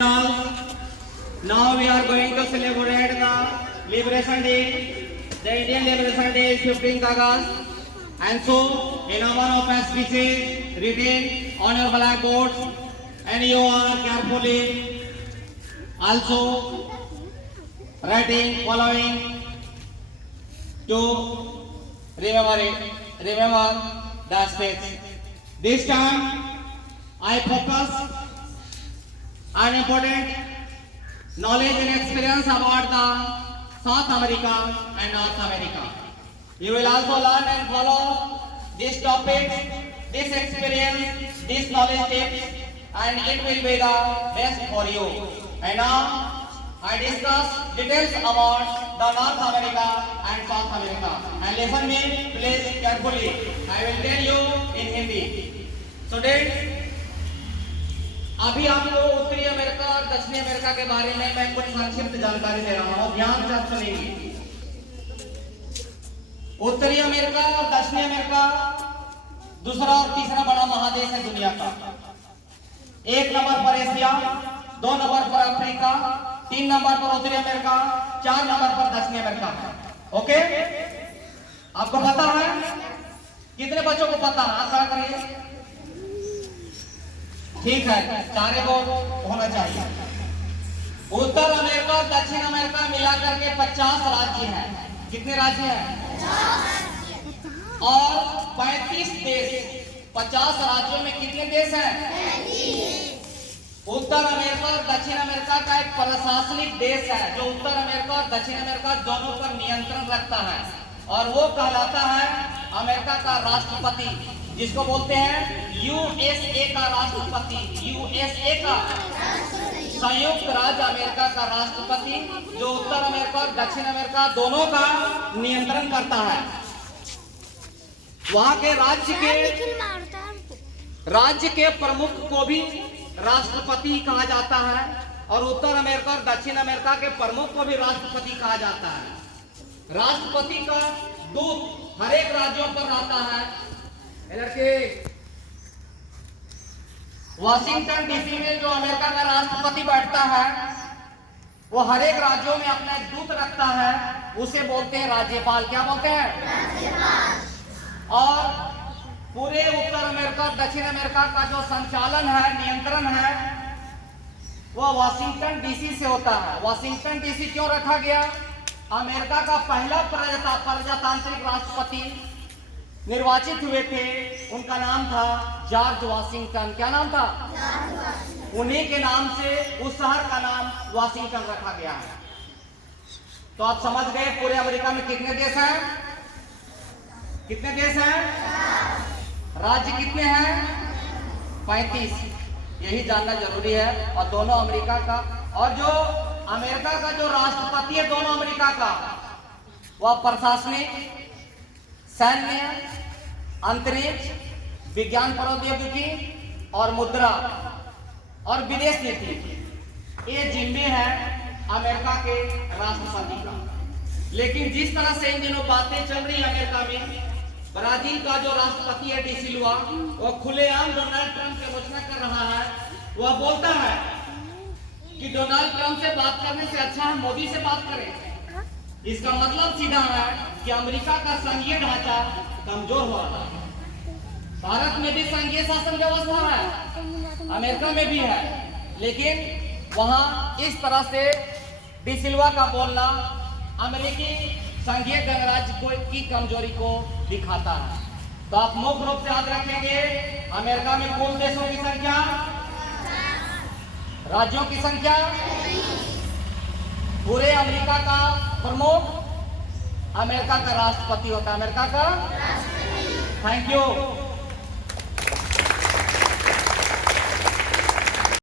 Now we are going to celebrate the Liberation Day. The Indian Liberation Day is 15th August. And so, in honor of speeches written on your blackboards, and you are carefully also writing, following to remember the speech. This time, I focus on important knowledge and experience about the South America and North America. You will also learn and follow these topics, this experience, these knowledge tips, and it will be the best for you. And now I discuss details about the North America and South America. And listen me please carefully. I will tell you in Hindi. Students, अभी आपको उत्तरी America और दक्षिणी America के बारे में मैं कुछ संक्षिप्त जानकारी दे रहा हूं, ध्यान से सुनिए। उत्तरी अमेरिका और दक्षिणी अमेरिका दूसरा और तीसरा बड़ा महादेश है दुनिया का। 1 नंबर पर एशिया, 2 नंबर पर अफ्रीका, 3 नंबर पर उत्तरी अमेरिका, 4 नंबर पर दक्षिणी अमेरिका है। ओके, आपको पता है? कितने बच्चों को पता है? आप क्या करिए? ठीक है, चारे को होना चाहिए। उत्तर अमेरिका और दक्षिण अमेरिका मिलाकर के 50 राज्य हैं। कितने राज्य हैं? 50। और 35 देश। 50 राज्यों में कितने देश हैं? 35। उत्तर अमेरिका और दक्षिण अमेरिका का एक प्रशासनिक देश है जो उत्तर अमेरिका और दक्षिण अमेरिका दोनों पर नियंत्रण रखता है, और वो कहलाता है अमेरिका का राष्ट्रपति, जिसको बोलते हैं यूएसए का राष्ट्रपति। यूएसए का संयुक्त राज्य अमेरिका का राष्ट्रपति, जो उत्तर अमेरिका और दक्षिण अमेरिका दोनों का नियंत्रण करता है। वहां के राज्य के प्रमुख को भी राष्ट्रपति कहा जाता है, और उत्तर अमेरिका और दक्षिण अमेरिका के प्रमुख को भी राष्ट्रपति कहा जाता है। राष्ट्रपति का दूत हर एक राज्यों पर रहता है। वाशिंगटन डीसी में जो अमेरिका का राष्ट्रपति बैठता है, वो हर एक राज्यों में अपना एक दूत रखता है, उसे बोलते हैं राज्यपाल। क्या बोलते हैं? राज्यपाल। और पूरे उत्तर अमेरिका और दक्षिण अमेरिका का जो संचालन है, नियंत्रण है, वो वाशिंगटन डीसी से होता है। वाशिंगटन डीसी क्यों रखा गया? अमेरिका का पहला प्रजातांत्रिक राष्ट्रपति निर्वाचित हुए थे, उनका नाम था जॉर्ज वाशिंगटन। क्या नाम था? उन्हीं के नाम से उस शहर का नाम वाशिंगटन रखा गया है। तो आप समझ गए पूरे अमेरिका में कितने देश हैं? कितने देश हैं? राज्य कितने हैं? 35। यही जानना जरूरी है। और दोनों अमेरिका का, और जो अमेरिका का जो राष्ट्रपति है दोनों अमेरिका का, वह प्रशासनिक, सैन्य, अंतरिक्ष, विज्ञान प्रौद्योगिकी और मुद्रा और विदेश नीति, ये जिम्मे है अमेरिका के राष्ट्रपति का। लेकिन जिस तरह से इन दिनों बातें चल रही है अमेरिका में, ब्राजील का जो राष्ट्रपति है डी सिल्वा, वह खुलेआम डोनाल्ड ट्रंप की आलोचना कर रहा है। वह बोलता है कि डोनाल्ड ट्रंप से बात करने से अच्छा हम मोदी से बात करें। इसका मतलब सीधा है कि अमेरिका का संघीय ढांचा कमजोर हो रहा है। भारत में भी संघीय शासन व्यवस्था है, अमेरिका में भी है, लेकिन वहां इस तरह से डी सिल्वा का बोलना अमेरिकी संघीय गणराज्य की कमजोरी को दिखाता है। तो आप मुख्य रूप से याद रखेंगे, अमेरिका में कुल देशों की संख्या, राज्यों की संख्या, पूरे अमेरिका का प्रमुख अमेरिका का राष्ट्रपति होता है। अमेरिका का। Thank you.